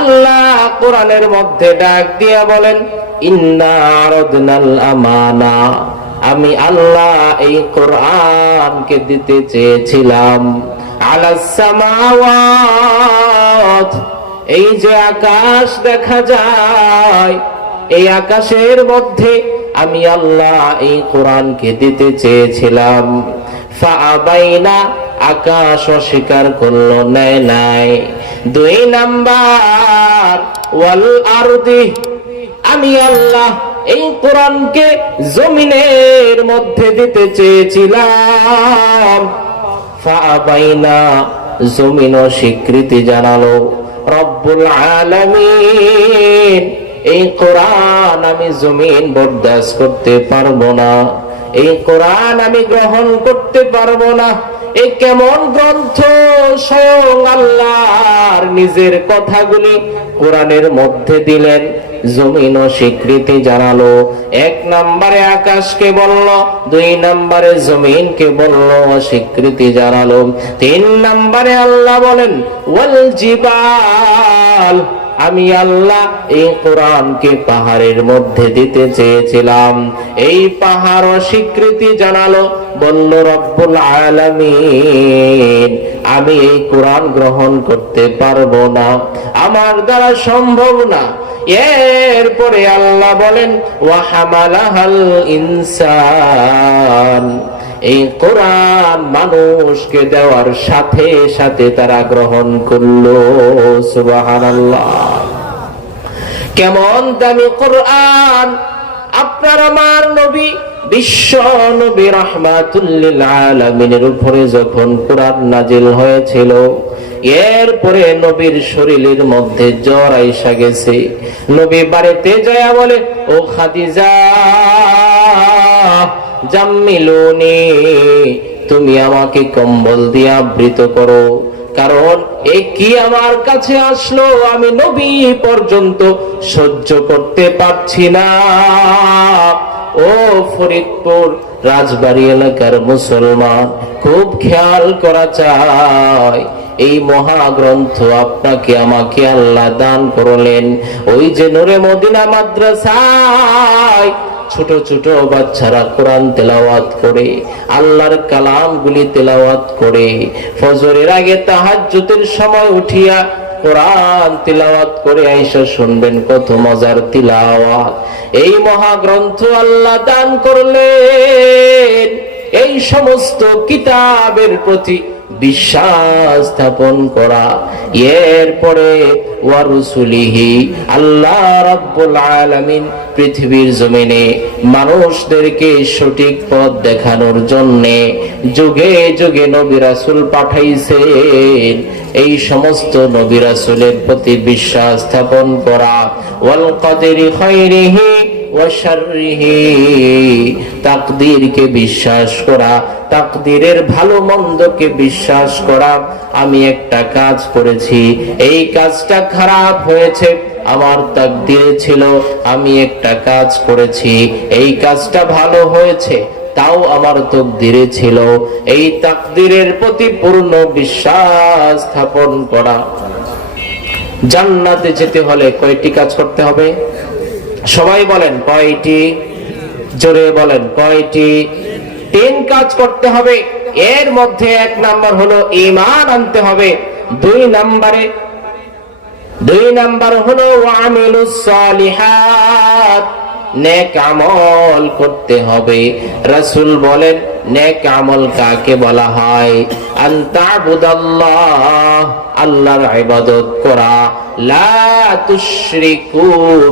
আল্লাহ কোরআনের মধ্যে ডাক দিয়া বলেন আমানা। আমি আল্লাহ এই কোরআনকে দিতে চেয়েছিলাম। এই যে আকাশ দেখা যায়, এই আকাশের মধ্যে আমি আল্লাহ এই কোরআনকে দিতে চেয়েছিলাম। আকাশ অস্বীকার করল, নেয় নাই। দুই নাম্বার, ওয়াল আরদি। আমি আল্লাহ এই কোরআনকে জমিনের মধ্যে দিতে চেয়েছিলাম। ফাআবাইনা জমিনও স্বীকৃতি জানালো রব্বুল আলামিন। এই কোরআন আমি জমিন বরদাস্ত করতে পারব না। এই কোরআন আমি গ্রহণ করতে পারব না। এই কেমন গ্রন্থ? স্বয়ং আল্লাহর নিজের কথাগুলি কোরআনের মধ্যে দিলেন। জমিন ও স্বীকৃতি জানালো। এক নম্বরে আকাশকে বলল, দুই নম্বরে জমিনকে বলল স্বীকৃতি জানালো। তিন নম্বরে আল্লাহ বলেন, ওয়াল জিবাল। আমি আল্লাহ এই কোরআনকে পাহাড়ের মধ্যে দিতে চেয়েছিলাম। এই পাহাড় স্বীকৃতি জানালো, বলল, রব্বুল আলামিন, আমি এই কোরআন গ্রহণ করতে পারব না। আমার দ্বারা সম্ভব না। এরপরে আল্লাহ বলেন, ওয়াহামালাহাল ইনসান। এই কোরআন মানুষকে দেওয়ার সাথে সাথে তারা গ্রহণ করল, সুবহানাল্লাহ। কেমন দামি কোরআন? আপনার আমার নবী, বিশ্ব নবী রহমাতুল্লিল আলামিনের উপরে যখন কোরআন নাজিল হয়েছিল, এরপরে নবীর শরীরের মধ্যে জ্বর আইসা গেছে। নবী বাড়িতে যায় বলে, ও খাদিজা, জাম্মিলুনি, তুমি আমাকে কম্বল দিয়ে আবৃত করো। কারণ এ কি আমার কাছে আসলো? আমি নবী পর্যন্ত সহ্য করতে পারছি না। ও ফরিদপুর রাজবাড়ি এলাকার মুসলমান, খুব খেয়াল করা চাই এই মহাগ্রন্থ আপনাকে আমাকে আল্লাহ দান করলেন। ওই যে নূরে মদিনা মাদ্রাসায় ছোট ছোট বাচ্চারা কোরআন তেলাওয়াত করে, আল্লাহর কালাম গুলি তেলাওয়াত করে। ফজরের আগে তাহাজ্জুদের সময় উঠিয়া কোরআন তিলাওয়াত করে আইসা শুনবেন কত মজার তিলাওয়াত। এই মহাগ্রন্থ আল্লাহ দান করলেন। এই সমস্ত কিতাবের প্রতি বিশ্বাস স্থাপন করা। এরপরে, ওয়ারুসুলিহি, আল্লাহ রাব্বুল আলামিন পৃথিবীর জমিনে মানুষদেরকে সঠিক পথ দেখানোর জন্য যুগে যুগে নবী রাসূল পাঠাইছেন। এই সমস্ত নবী রাসূলের প্রতি বিশ্বাস স্থাপন করা। ওয়াল কদরি খাইরিহি তাকদীরকে বিশ্বাস করা, তাকদীরের ভালো মন্দকে বিশ্বাস করা, আমি একটা কাজ করেছি, এই কাজটা খারাপ হয়েছে, আমার তাকদীরে ছিল, আমি একটা কাজ করেছি, এই কাজটা ভালো হয়েছে, তাও আমার তকদিরে ছিল, এই তাকদিরের প্রতি পূর্ণ বিশ্বাস স্থাপন করা। জান্নাতে যেতে হলে কয়টি কাজ করতে হবে? সবাই বলেন, কয়টি? জোরে বলেন, কয়টি? তিন কাজ করতে হবে, এর মধ্যে এক নাম্বার হলো ইমান আনতে হবে, দুই নাম্বারে, দুই নাম্বার হলো নেক আমল করতে হবে। রাসূল বলেন নেক আমল কাকে বলা হয়? আল্লাহর ইবাদত করা। লা তুশরিকু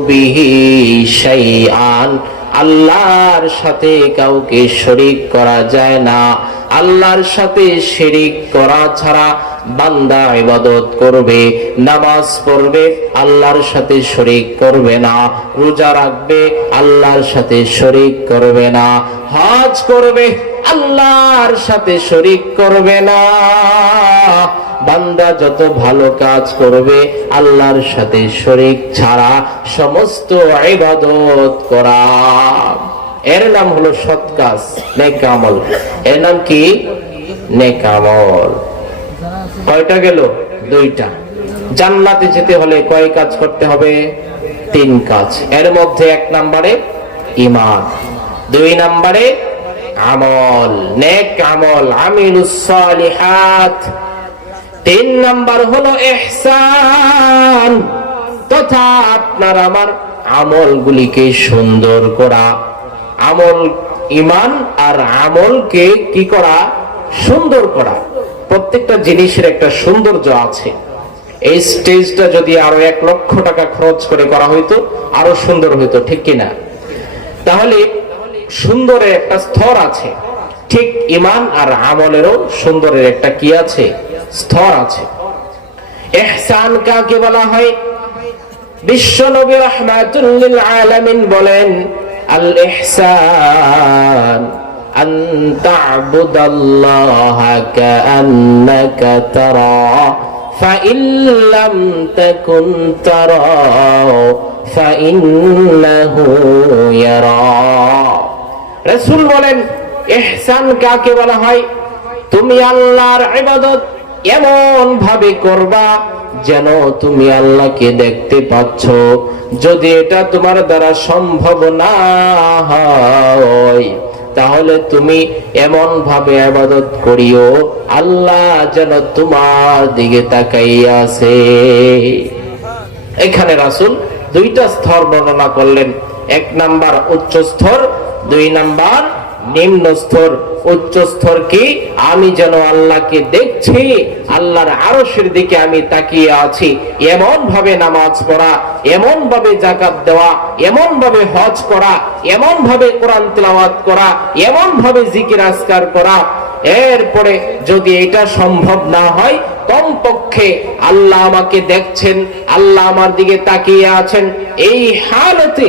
বিহি শাইআন, আল্লাহর সাথে কাউকে শরিক করা যায় না। আল্লাহর সাথে শিরিক করা ছাড়া বান্দা ইবাদত করবে, নামাজ পড়বে, আল্লাহর সাথে শরিক করবে না। রোজা রাখবে, আল্লাহর সাথে শরিক করবে না। হজ করবে আল্লাহর সাথে শরিক করবে না। বান্দা যত ভালো কাজ করবে, আল্লাহর সাথে শরিক ছাড়া সমস্ত ইবাদত করা। এর নাম হলো সৎ কাজ, নেক আমল। এর নাম কি? নেক আমল। কয়টা গেল? দুইটা। জান্নাতে যেতে হলে কয় কাজ করতে হবে? তিন কাজ। এর মধ্যে এক নম্বরে ইমান দুই নম্বরে আমল, নেক আমল, আমিলুস সালিহাত। তিন নাম্বার হলো এহসান তথা আপনার আমার আমলগুলিকে সুন্দর করা। আমল ইমান আর আমলকে কি করা? সুন্দর করা। প্রত্যেকটা জিনিসের একটা সৌন্দর্য আছে। এই স্টেজটা যদি আরও এক লক্ষ টাকা খরচ করে করা হইতো, আরও সুন্দর হইতো, ঠিক কিনা? তাহলে সুন্দরের একটা স্তর আছে ঠিক ইমান আর আমলেরও সুন্দরের একটা কি আছে স্তর আছে এহসান কাকে বলা হয় বিশ্ব নবী রহমাতুল্লিল আলামিন বলেন আল ইহসান أن تعبد الله كأنك ترى فإن لم تكن تراه فإنه يرى রসুল বলেন, এহসান কাকে বলা হয়? তুমি আল্লাহর ইবাদত এমন ভাবে করবা যেন তুমি আল্লাহকে দেখতে পাচ্ছ। যদি এটা তোমার দ্বারা সম্ভব না হয়, তাহলে তুমি এমন ভাবে আবাদত করিও। আল্লাহ যেন তোমার দিকে তাকাইয়া আছে এখানে রাসুল দুইটা স্তর বর্ণনা করলেন। এক নাম্বার, উচ্চ স্তর দুই নাম্বার নিম্ন স্তর উচ্চ স্তর কি? আমি যেন আল্লাহকে দেখছি, আল্লাহর আরশের দিকে আমি তাকিয়ে আছি। এমন ভাবে নামাজ পড়া এমন ভাবে জাকাত দেওয়া এমন ভাবে হজ করা এমন ভাবে কোরআন তেলাওয়াত করা এমন ভাবে জিকির আসকার করা। এরপরে যদি এটা সম্ভব না হয়, কমপক্ষে আল্লাহ আমাকে দেখছেন, আল্লাহ আমার দিকে তাকিয়ে আছেন। এই হালতে,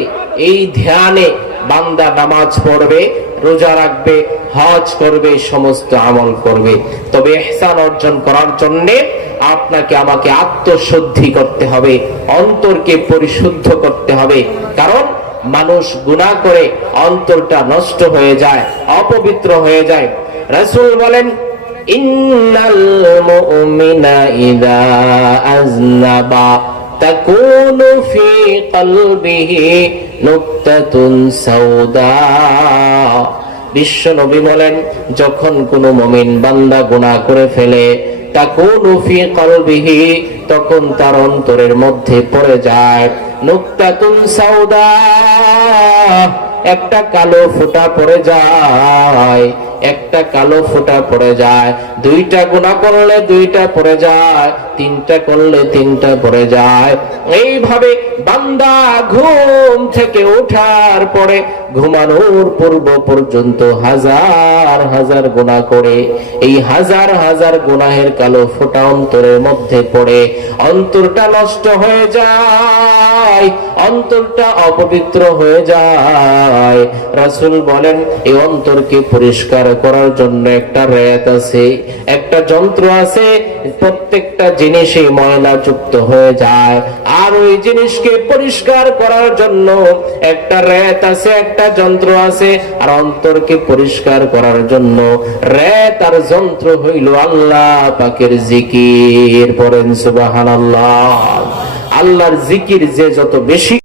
এই ধ্যানে বান্দা নামাজ পড়বে, রোজা রাখবে, হজ করবে, সমস্ত আমল করবে। তবে এহসান অর্জন করার জন্য আপনাকে আমাকে আত্মশুদ্ধি করতে হবে, অন্তরকে পরিশুদ্ধ করতে হবে। কারণ মানুষ গুনাহ করে অন্তরটা নষ্ট হয়ে যায়, অপবিত্র হয়ে যায়। রাসূল বলেন, ইন্নাল মুমিনা ইদা আযনাবা। تكون في قلبه نكتة سوداء বিশ্ব নবী বলেন যখন কোন মমিন বান্দা গুনাহ করে ফেলে তাকুনু ফি কলবিহি তখন তার অন্তরের মধ্যে পড়ে যায় নুক্তাতুন সাউদা একটা কালো ফোঁটা পড়ে যায় একটা কালো ফোঁটা পড়ে যায় দুইটা গুণা করলে দুইটা পড়ে যায়, তিনটা করলে তিনটা পড়ে যায়। এইভাবে বান্দা ঘুম থেকে ওঠার পরে ঘুমানোর পূর্ব পর্যন্ত হাজার হাজার গুণা করে, এই হাজার হাজার গুনাহের কালো ফোটা অন্তরের মধ্যে পড়ে। অন্তরটা নষ্ট হয়ে যায়, অন্তরটা অপবিত্র হয়ে যায়। রাসূল বলেন, এই অন্তরকে পরিষ্কার করার জন্য একটা রেত আছে। একটা যন্ত্র আছে, প্রত্যেকটা জিনিসই ময়লা যুক্ত হয়ে যায়। আর ওই জিনিসকে পরিষ্কার করার জন্য একটা রেত আছে, একটা যন্ত্র আছে, আর অন্তরকে পরিষ্কার করার জন্য রেত আর যন্ত্র হইল আল্লাহ পাকের জিকির। পরেন পড়েন সুবহানাল্লাহ। আল্লাহর জিকির যে যত বেশি